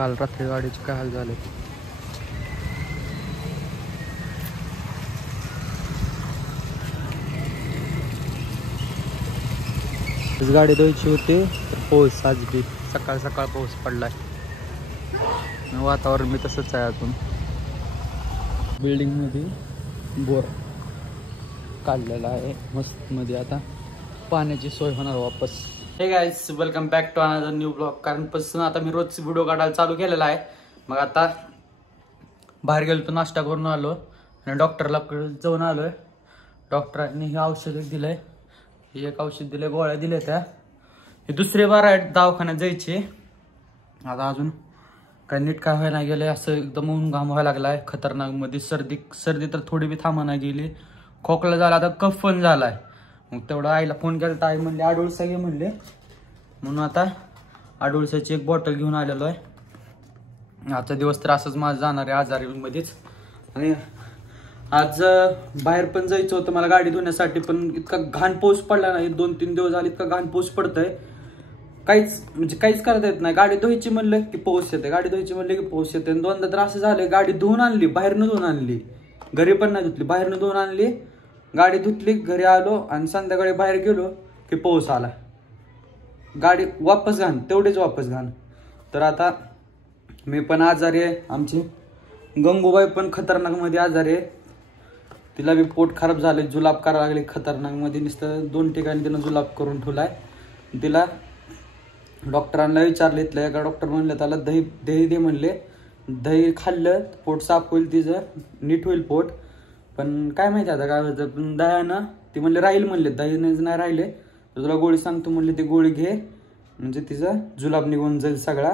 काल रात्री गाडीचे काय हाल झाले. गाडी धुवायची होती तर पाऊस आज बी सकाळ सकाळ पाऊस पडलाय. वातावरण मी तसंच आहे. अजून बिल्डिंग मध्ये बोर काढलेला आहे मस्त मध्ये. आता पाण्याची सोय होणार वापस. Hey guys, welcome back to another new blog. कारण पासून आता मी रोज व्हिडिओ काढायला चालू केलेला आहे. मग आता बाहेर गेलो तर नाश्ता करून आलो आणि डॉक्टरला जाऊन आलोय. डॉक्टरांनी हे औषध दिलंय, हे एक औषध दिलंय, गोळ्या दिल्या त्या. हे दुसरे बार आहे दवाखान्यात जायचे. आता अजून काय नीट काय व्हायला गेलंय. असं एकदम ऊन घाम व्हायला लागलाय खतरनाक मध्ये. सर्दी तर थोडी बी थांबा नाही गेली. खोकला झाला, आता कफ पण झालाय. मग तेवढं आईला फोन केला तर आई म्हणले आडूळसा घे म्हणले. म्हणून आता आडूळसाची एक बॉटल घेऊन आलेलो आहे. आजचा दिवस तर असंच माझं जाणार आहे आजारी मध्येच. आणि आज बाहेर पण जायचं होतं मला गाडी धुण्यासाठी, पण इतका घाण पाऊस पडला नाही. 2-3 दिवस झाले इतका घाण पाऊस पडतोय, काहीच करता येत नाही. गाडी धुवायची म्हणलं की पाऊस येते, गाडी धुवायची म्हणलं की पाऊस येते. आणि दोनदा तर असं झालं, गाडी धुवून आणली, बाहेरनं धुवून आणली, घरी पण नाही धुतली, बाहेरनं धुवून आणली, गाडी धुतली, घरी आलो आणि संध्याकाळी बाहेर गेलो की पाऊस आला. गाडी वापस घाण, तेवढीच वापस घाण. तर आता मी पण आजारी आहे. आमची गंगूबाई पण खतरनाक मध्ये आजारी आहे. तिला बी पोट खराब झाले, जुलाब करायला लागले खतरनाक मध्ये. नुसतं 2 ठिकाणी तिनं जुलाब करून ठेवलाय. तिला डॉक्टरांना विचारले, इथलं एका डॉक्टर म्हणले त्याला दही दे म्हणले. दही खाल्लं पोट साफ होईल, तिचं नीट होईल पोट. पण काय माहिती आता काय होतं. पण दह्यानं ती म्हणले राहील म्हणले, दहीनेच नाही राहिले तर तुला गोळी सांगतो म्हणले, ती गोळी घे म्हणजे तिचं जुलाब निघून जाईल सगळा.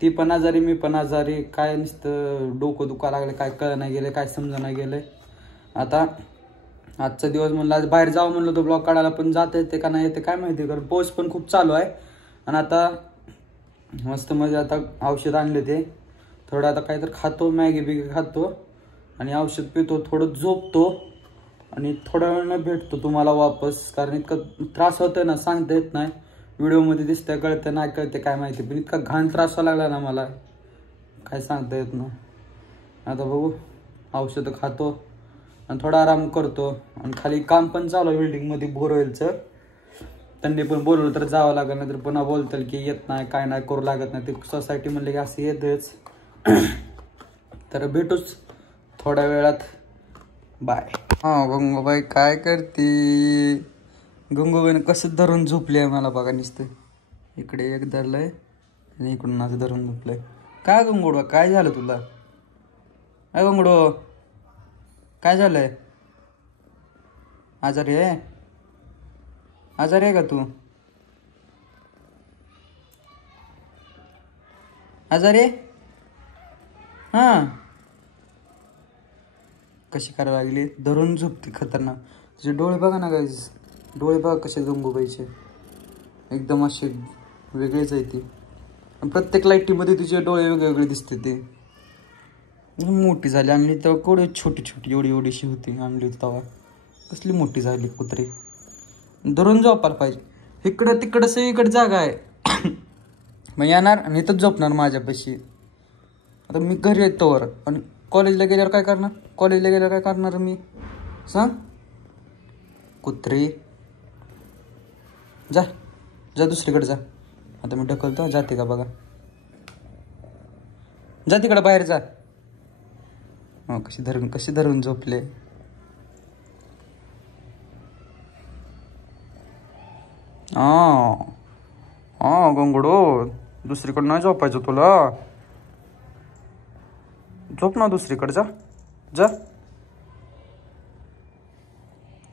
ती पण आजारी, मी पण आजारी. काय नुसतं डोकं दुखायला लागलं, काय कळ नाही गेलं, काय समजा नाही गेलं. आता आजचा दिवस म्हणलं आज बाहेर जावं म्हणलं तो ब्लॉग काढायला, पण जाता येते का नाही येते काय माहिती. कारण पाऊस पण खूप चालू आहे. आणि आता मस्त मध्ये आता औषध आणले ते थोडं, आता काहीतरी खातो, मॅगी बिगी खातो आणि औषध पितो, थोडं झोपतो आणि थोड्या वेळानं भेटतो तुम्हाला वापस. कारण इतका त्रास होतोय ना, सांगता येत नाही. व्हिडिओमध्ये दिसतंय, कळतं नाही कळते काय माहिती, पण इतका घाण त्रास व्हायला लागला ना मला, काय सांगता येत नाही. आता बघू, औषधं खातो आणि थोडा आराम करतो. आणि खाली काम पण चालू आहे बिल्डिंगमध्ये बोरवेलचं. त्यांनी पण बोलवलं तर जावं लागेल, नाही तर पुन्हा बोलतील की येत नाही, काय नाही करू लागत नाही. ते सोसायटी म्हणले की असं येतच. तर भेटूच थोड्या वेळात, बाय. हा गंगूबाई काय करते. गंगूबाईनं कसं धरून झोपले मला बघा. नुसतं इकडे एक धरलंय आणि इकडून असं धरून झोपलंय. काय गंगूडो, काय झालं तुला. काय गंगूडो, काय झालंय. आजारी आहे, आजारी आहे का तू. आजारी आहे. हां, कशी करायला लागली, धरून झोपते खतरनाक. तुझे डोळे बघा ना गाईज, डोळे बघा कसे गंगूबाईचे, एकदम असे वेगळेच आहे ती. प्रत्येक लाईटीमध्ये तुझे डोळे वेगवेगळे दिसते. ते मोठी झाली, आणली तेव्हा केवढी छोटी छोटी एवढीशी होती. आणली तेव्हा कसली मोठी झाली कुत्री. धरून झोपायला पाहिजे. इकडं तिकडं सगळीकडे जागा आहे. मग येणार आणि इथंच झोपणार माझ्यापाशी. आता मी घरी येतो वर, आणि कॉलेजला गेल्यावर काय करणार, कॉलेजला गेल्यावर काय करणार मी सांग. कुत्री जा जा दुसरीकडे जा. आता मी ढकलतो, जाते का बघा. जा तिकडं बाहेर जा. हो, कशी धरून झोपले. हा गंगडो, दुसरीकडे नाही झोपायचं तुला. झोप ना दुसरीकडे, जा जा.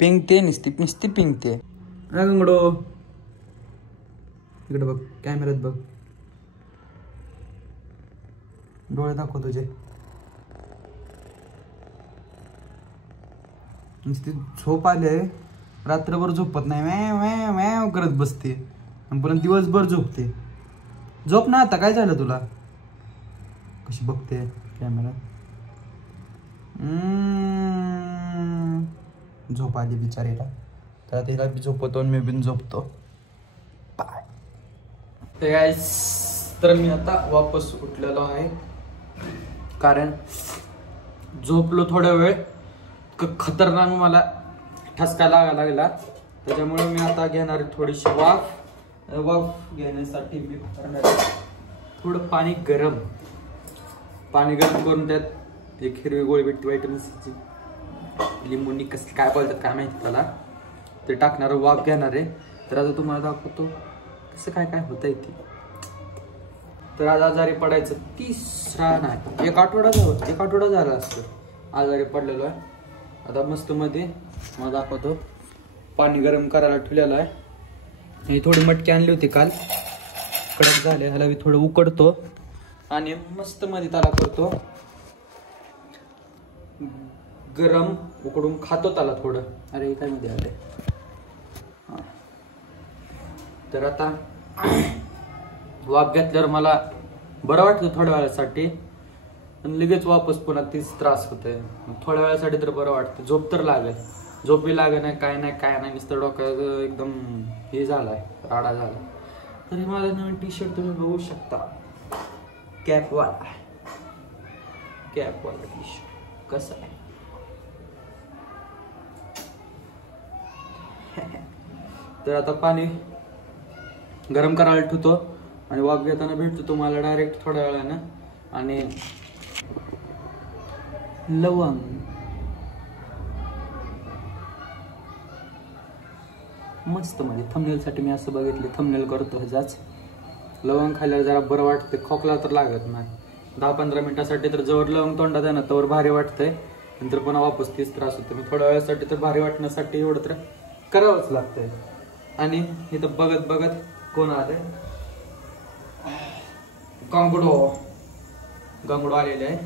पिंगते नुसती पिंगते. गंगडो इकडे बघ, कॅमेऱ्यात बघ, डोळे दाखव तुझे. नुसती झोप आले, रात्रभर झोपत नाही, मॅ करत बसते आणि परत दिवसभर झोपते. झोप ना आता, काय झालं तुला. कशी बघते कॅमेरा. झोप आली बिचारीला, तर तिला बी झोपतो आणि मी बी झोपतो. बाय. गाइस तर मी आता वापस उठलेलो आहे, कारण झोपलो थोडा वेळ, खतरनाक मला ठसका लागायला लागला. त्याच्यामुळे मी आता घेणार थोडीशी वाफ घेण्यासाठी मी करणार थोडं पाणी गरम करून त्यात एक हिरवी गोळी भेटते व्हिटॅमिन सीची, लिंबूनी कसं काय बोलतात काय माहिती त्याला, ते टाकणार, वाफ घेणार आहे. तर आता तुम्हाला दाखवतो कसं काय होतंय ते. तर आज आजारी पडायचं तिसरा नाही, एक आठवडा झाला असतं आजारी पडलेलो आहे. आता मस्त मध्ये मला दाखवतो, पाणी गरम करायला ठेवलेलं आहे. ही थोडी मटकी आणली होती काल, कडक झाले, ह्याला मी थोडं उकडतो आणि मस्त मध्ये त्याला करतो गरम, उकडून खातो त्याला थोडं. अरे काय मध्ये आले. तर आता वाफ घेतल्यावर मला बरं वाटतं थोड्या वेळासाठी, पण लगेच वापस पुन्हा तीच त्रास होतोय. थोड्या वेळासाठी तर बरं वाटतं, झोप तर लागेल, झोपी लागे नाही, काय नाही नुसतं डोक्याचं एकदम हे झालाय, राडा झाला. तर हे माझं नवीन टी शर्ट तुम्ही बघू शकता, कॅपवाला टी शर्ट कसं आहे. तर आता पाणी गरम करायला ठेवतो आणि वाफ घेताना भेटतो तुम्हाला डायरेक्ट थोड्या वेळानं. आणि लवंग मस्त मध्ये थंबनेल साठी मी असं बघितलं, थंबनेल करतो ह्याचाच. लवंग खायला जरा बरं वाटते, खोकला तर लागत नाही. 10-15 मिनिटासाठी तर जवळ लवंग तोंडात आहे ना तवर भारी वाटतंय, नंतर पुन्हा वापस तीच त्रास होतो. मी थोड्या वेळासाठी तर भारी वाटण्यासाठी एवढं तर करावंच लागतंय. आणि इथं बघत कोण आले, गांगडो आलेले आहे.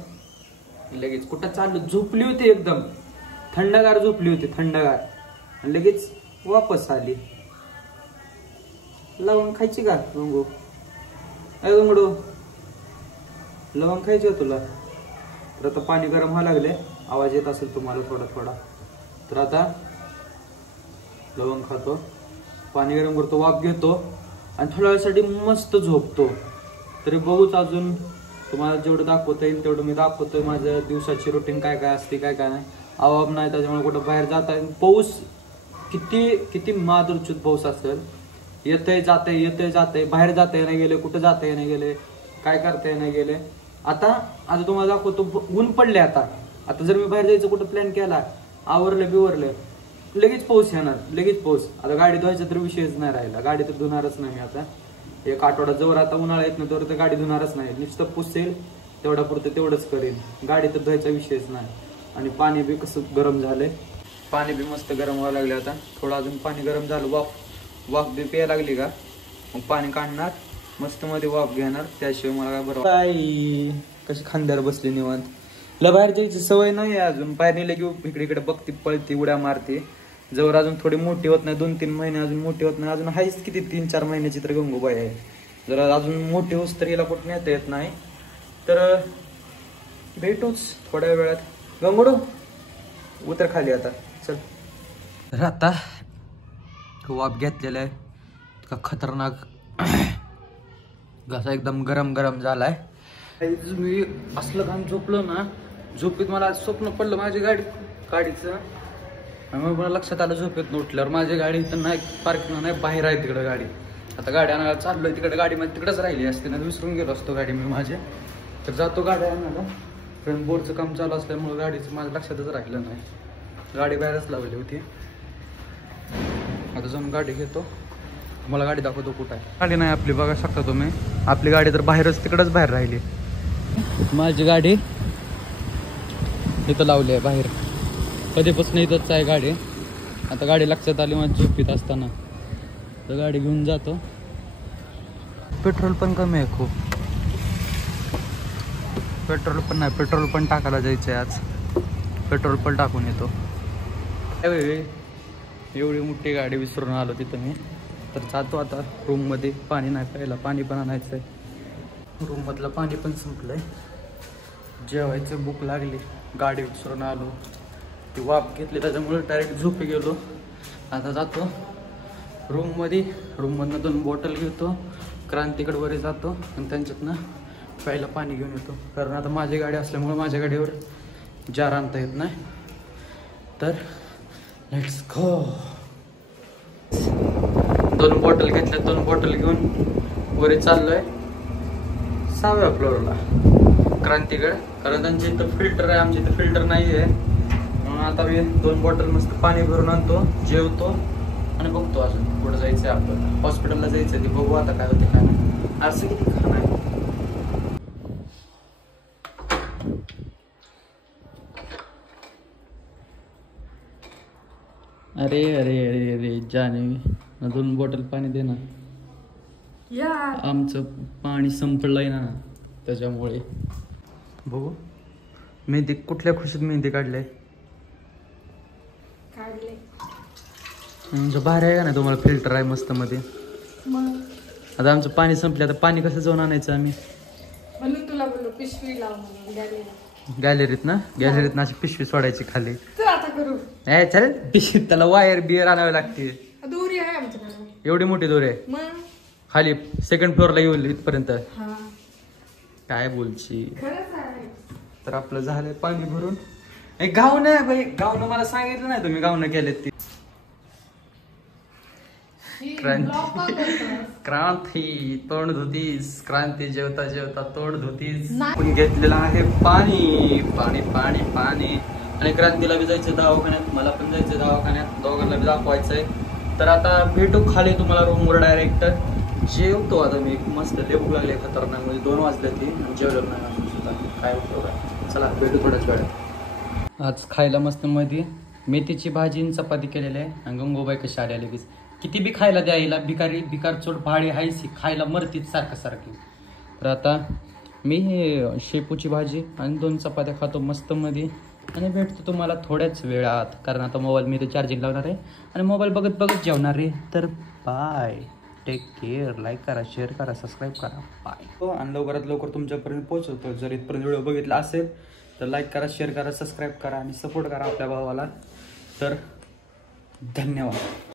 लगेच कुठं चाललो, झोपली होती एकदम थंडगार, झोपली होती थंडगार, आणि लगेच वापस आली. लवंग खायची का गंगू? अरे गंगडो, लवंग खायची का तुला? तर आता पाणी गरम व्हायला लागले, आवाज येत असेल तुम्हाला थोडा. तर आता लवंग खातो, पाणी गरम करतो, वाफ घेतो आणि थोड्या वेळासाठी मस्त झोपतो. तरी बघूच अजून तुम्हाला जेवढं दाखवता येईल तेवढं मी दाखवतोय. माझं दिवसाची रुटीन काय असते काय नाही. आवाब नाही, त्याच्यामुळे कुठं बाहेर जात आहे. पाऊस किती मादुरचूत पाऊस असेल, येतंय जातंय, बाहेर जाता नाही गेले, कुठं जाता नाही गेले, काय करता नाही गेले. आता तुम्हाला दाखवतो, ऊन पडले. आता जर मी बाहेर जायचं कुठं प्लॅन केला, आवरलं बिवरलं, लगेच पाऊस येणार, लगेच पाऊस. आता गाडी धुवायचा तर विषयच नाही राहिला, गाडी तर धुणारच नाही मी आता. एक आठवडा जवळ आता उन्हाळा येत नाही तर गाडी धुणारच नाही, नुसतं पुसेल तेवढा पुरतं तेवढंच करेन, गाडी तर धुवायचा विषयच नाही. आणि पाणी बी कसं गरम झालंय, पाणी बी मस्त गरम व्हायला लागले. आता थोडं अजून पाणी गरम झालं, वाफ बी प्यायला लागली का मग पाणी काढणार, मस्त मध्ये वाफ घेणार. त्याशिवाय मला काय बरं. कशी खांद्यावर बसली निवांत, ला बाहेर जायची सवय नाही अजून. बाहेर नेले की इकडे बघते, पळते, उड्या मारते. जवळ अजून थोडी मोठी होत नाही, 2-3 महिने अजून मोठी होत नाही. अजून हायच किती 3-4 महिन्याची तर गंगूबाई आहे. जर अजून मोठी होस तर हिला कुठं नेता येत नाही. तर भेटूच थोड्या वेळात. गंगोडू उतर खाली आता, चल. तर आता वाफ घेतलेला आहे, का खतरनाक घसा एकदम गरम झालाय. मी असलं घाम झोपलो ना, झोपेत मला स्वप्न पडलं माझी गाडीचं. मग मला लक्षात आलं झोपेत उठल्यावर माझी गाडी इथं नाही, पार्किंग नाही, बाहेर आहे तिकडं गाडी. आता गाडी आणायला चाललोय तिकडे, गाडी माझी तिकडेच राहिली असते ना, विसरून गेलो असतो गाडी मी माझे. तर जातो गाडी आणायला, कारण बोरचं काम चालू असल्यामुळे गाडीचं माझ्या लक्षातच राहिलं नाही, गाडी बाहेरच लावली होती. आता जाऊन गाडी घेतो, मला गाडी दाखवतो कुठं आहे. गाडी नाही आपली, बघा शकता तुम्ही, आपली गाडी तर बाहेरच तिकडच बाहेर राहिली. माझी गाडी इथं लावली आहे बाहेर, कधीपासून इथंच आहे गाडी. आता गाडी लक्षात आली माझी झोपीत असताना, तर गाडी घेऊन जातो. पेट्रोल पण कमी आहे खूप, पेट्रोल पण टाकायला जायचं आहे आज, पेट्रोल पण टाकून येतो. एवढी मोठी गाडी विसरून आलो तिथं मी. तर जातो आता रूममध्ये, पाणी नाही प्यायला, पाणी पण आणायचं आहे. रूममधलं पाणी पण संपलंय, जेवायचं भूक लागली, गाडी विसरून आलो, ती वाफ घेतली त्याच्यामुळे डायरेक्ट झोपी गेलो. आता जातो रूममध्ये, रूममधनं 2 बॉटल घेतो क्रांतीकडे वरे जातो आणि त्यांच्यातनं प्यायला पाणी घेऊन येतो. कारण आता माझी गाडी असल्यामुळे माझ्या गाडीवर जार आणता येत नाही. तर लेट्स गो. 2 बॉटल घेतल्या, 2 बॉटल घेऊन वरे चाललोय 6व्या फ्लोअरला क्रांतीगड. कारण त्यांच्या इथं फिल्टर आहे, आमच्या इथं फिल्टर नाही आहे. म्हणून आता मी 2 बॉटल मस्त पाणी भरून आणतो, जेवतो आणि बघतो अजून पुढे जायचंय आपल्याला. हॉस्पिटलला जायचंय, ते बघू आता काय होते काय नाही. असं किती खाणं आहे. अरे अरे अरे अरे जाने 2 बॉटल पाणी दे ना. आमचं पाणी संपलंय ना त्याच्यामुळे. बघू मेहंदी कुठल्या खुशीत मेहंदी काढले. भारी आहे का नाही तुम्हाला? फिल्टर आहे मस्त मध्ये. आता आमचं पाणी संपलं, आता पाणी कसं जाऊन आणायचं आम्ही? तुला बोललो पिशवी लाव गॅलरीत ना, गॅलरीत ना अशी पिशवी सोडायची खाली. आता करू चल पिशवीत त्याला वायर बियर आणावी लागते. दोरी आहे आमच्याकडे, एवढी मोठी दोरी आहे. मग खाली 2nd फ्लोअरला येईल इथपर्यंत. काय बोलची. तर आपलं झालंय पाणी भरून. गाव नाही भाई, गावनं मला सांगितलं नाही तुम्ही गावनं केलेत ती. क्रांती तोंड धुतीस, क्रांती जेवता जेवता तोंड धुतीस. घेतलेलं आहे पाणी पाणी पाणी पाणी. आणि क्रांतीला बी जायचं दवाखान्यात, मला पण जायचं दवाखान्यात, दोघांना बी दाखवायचंय. तर आता भेटू खाली तुम्हाला रूमवर डायरेक्ट. जेवतो आता मी, मस्त लय भूक लागली खतरनाक. म्हणजे 2 वाजले ती जेवलं नाही अजून सुद्धा. काय उपयोग आहे. चला भेटू थोड्याच वेळात. आज खायला मस्त मध्ये मेथीची भाजी आणि चपाती केलेली आहे. आणि गंगोबाई कशी आली लगेच. किती बी खायला द्यायला भिकार चोट भाडे हायसी खायला मरतीच सारखं सारखी. तर आता मी हे शेपूची भाजी आणि 2 चपात्या खातो मस्त मध्ये. आणि भेटतो तुम्हाला थोड्याच वेळात. कारण आता मोबाईल मी ते चार्जिंग लावणार आहे आणि मोबाईल बघत बघत जेवणार आहे. तर बाय, टेक केअर. लाईक करा, शेअर करा, सबस्क्राईब करा. बाय. आणि लवकरात लवकर तुमच्यापर्यंत पोहोचवतो. जर इथपर्यंत व्हिडिओ बघितला असेल तर लाईक करा, शेअर करा, सबस्क्राईब करा आणि सपोर्ट करा आपल्या भावाला. तर धन्यवाद.